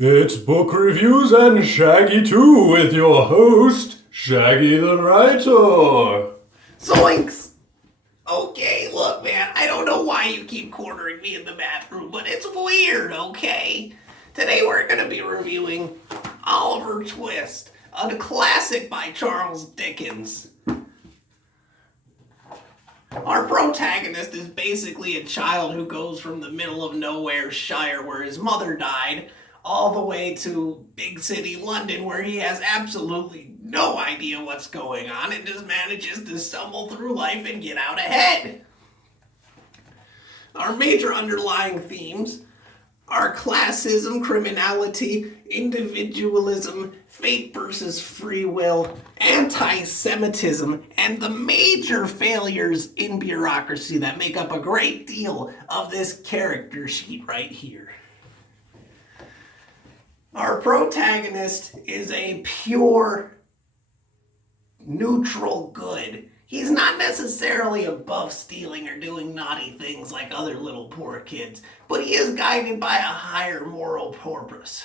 It's book reviews and Shaggy too with your host, Shaggy the writer. Zoinks! Okay, look, man, I don't know why you keep cornering me in the bathroom, but it's weird, okay? Today we're going to be reviewing Oliver Twist, a classic by Charles Dickens. Our protagonist is basically a child who goes from the middle of nowhere Shire where his mother died all the way to big city London where he has absolutely no idea what's going on and just manages to stumble through life and get out ahead. Our major underlying themes are classism, criminality, individualism, fate versus free will, AntiSemitism, and the major failures in bureaucracy that make up a great deal of this character sheet right here. Our protagonist is a pure, neutral good. He's not necessarily above stealing or doing naughty things like other little poor kids, but he is guided by a higher moral purpose.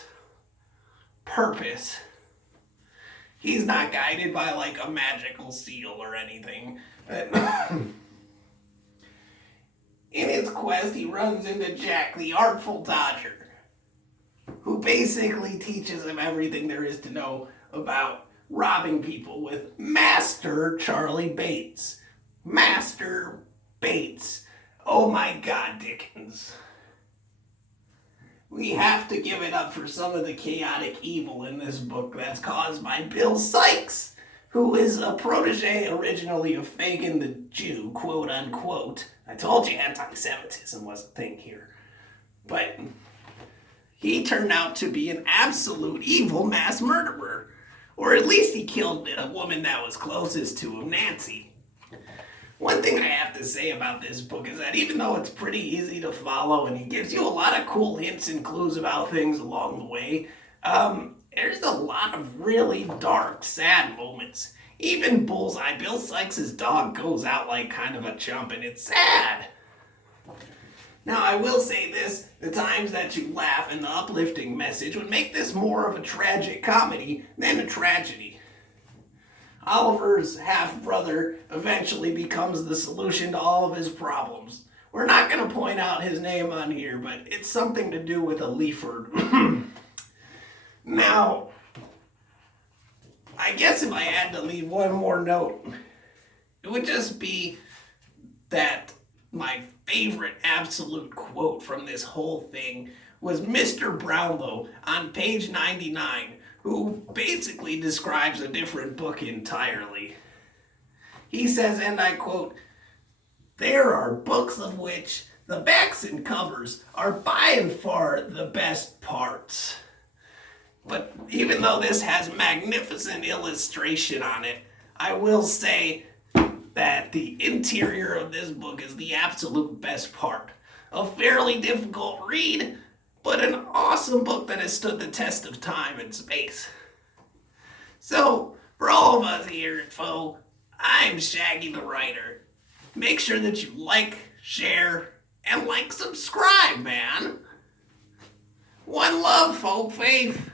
He's not guided by like a magical seal or anything. In his quest, he runs into Jack, the Artful Dodger, who basically teaches him everything there is to know about robbing people with Master Charley Bates. Master Bates. Oh my God, Dickens. We have to give it up for some of the chaotic evil in this book that's caused by Bill Sikes, who is a protege originally of Fagin the Jew, quote unquote. I told you anti-Semitism was a thing here. But he turned out to be an absolute evil mass murderer. Or at least he killed a woman that was closest to him, Nancy. One thing I have to say about this book is that even though it's pretty easy to follow and he gives you a lot of cool hints and clues about things along the way, there's a lot of really dark, sad moments. Even Bullseye, Bill Sikes' dog, goes out like kind of a chump, and it's sad. Now, I will say this, the times that you laugh and the uplifting message would make this more of a tragic comedy than a tragedy. Oliver's half-brother eventually becomes the solution to all of his problems. We're not going to point out his name on here, but it's something to do with a Leaford. Now, I guess if I had to leave one more note, it would just be that my favorite absolute quote from this whole thing was Mr. Brownlow on page 99, who basically describes a different book entirely. He says, and I quote, "There are books of which the backs and covers are by and far the best parts. But even though this has magnificent illustration on it, I will say that the interior of this book is the absolute best part. A fairly difficult read, but an awesome book that has stood the test of time and space." So, for all of us here at FO, I'm Shaggy the writer. Make sure that you like, share, and subscribe, man. One love, FO faith.